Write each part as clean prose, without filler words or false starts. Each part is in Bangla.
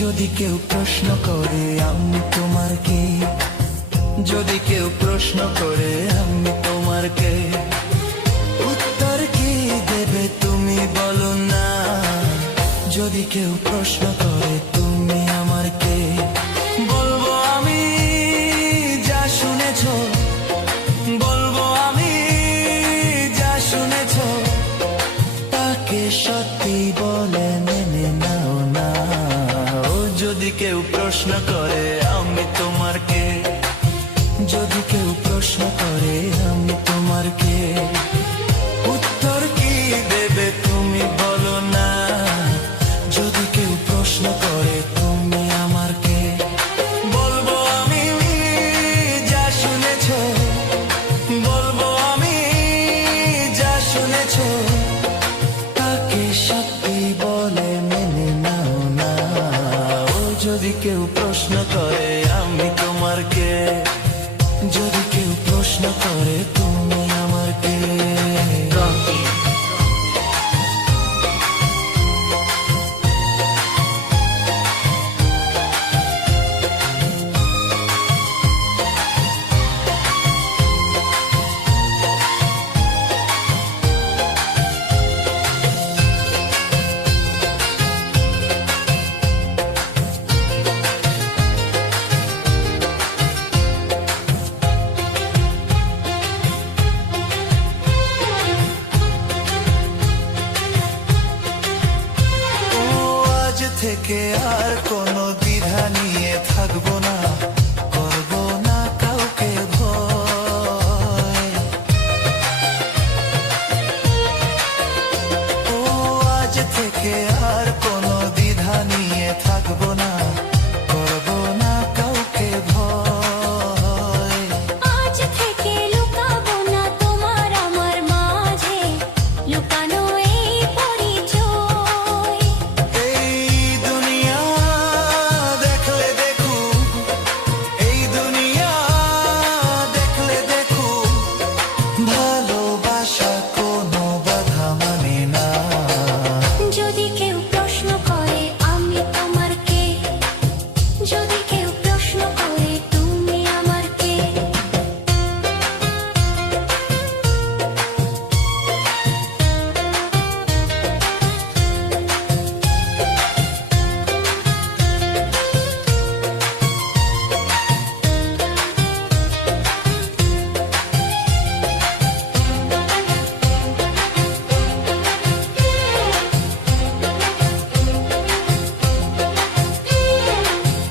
যদি কেউ প্রশ্ন করে আমি তোমার কে, যদি কেউ প্রশ্ন করে আমি তোমার কে, উত্তর কি দেবে তুমি বলো না। যদি কেউ প্রশ্ন করে তুমি আমার কে, বলবো আমি যা শুনেছ, বলবো আমি যা শুনেছ, তাকে সত্যি বলে মেনে নাও না। ও যদি কেউ প্রশ্ন করে আমি তোমার কে, যদি কেউ প্রশ্ন করে আমি তোমার কে, উত্তর কি দেবে তুমি বলো না। যদি কেউ প্রশ্ন করে তুমি আমার কে, বলবো আমি যা শুনেছ, বলবো আমি যা শুনেছ, তাকে সত্যি বলে মেনে নাও না। ও যদি কেউ প্রশ্ন করে আমি তোমার কে, যদি কেউ প্রশ্ন করে তুমি আমার কে। থেকে আর কোনো দ্বিধা নিয়ে থাকবো না, করবো না কাউকে ভয়। ও আজ থেকে আর কোনো দ্বিধা নিয়ে থাকবো না, করবো না কাউকে ভয়। আজ থেকে লুকাবো না তোমার আমার মাঝে, লুকানো এই পরিচয়। এই দুনিয়া দেখলে দেখুক, এই দুনিয়া দেখলে দেখুক, ভালোবাসা কোনো বাধা মানে না। যদি কেউ প্রশ্ন করে আমি তোমার কে, যদি কেউ প্রশ্ন করে তুমি আমার কে,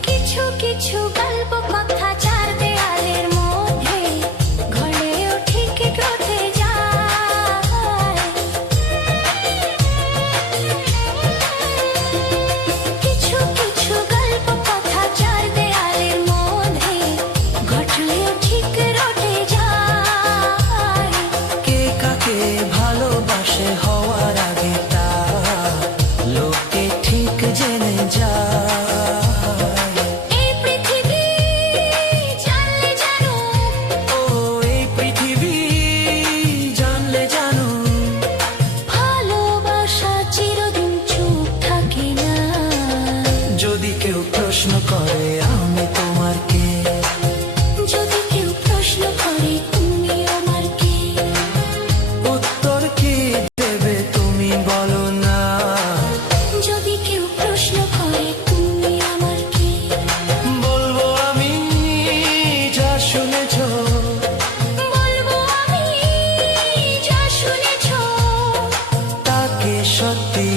কিছু কিছু গল্প কথা চার দেয়ালের মধ্যে ঘরেও ঠিক রোধে যায়। কিছু কিছু গল্প কথা চার দেয়ালের মধ্যে ঘটলেও ঠিক রোধে যায়। কে কাকে ভালোবাসে হওয়ার আগে তা লোকে ঠিক জেনে যায়। এই পৃথিবী জানলে জানো, ও এই পৃথিবী জানলে জানো, ভালোবাসা চিরদিন চুপ থাকে না। যদি কেউ প্রশ্ন করে আমি তোমার কে, যদি কেউ প্রশ্ন করে তুমি আমার কে, উত্তর কি দেবে তুমি বলো না। যদি কেউ প্রশ্ন করে তুমি আমার কে, বলবো আমি যা শুনেছ, বলবো আমি যা শুনেছ, তাকে সত্যি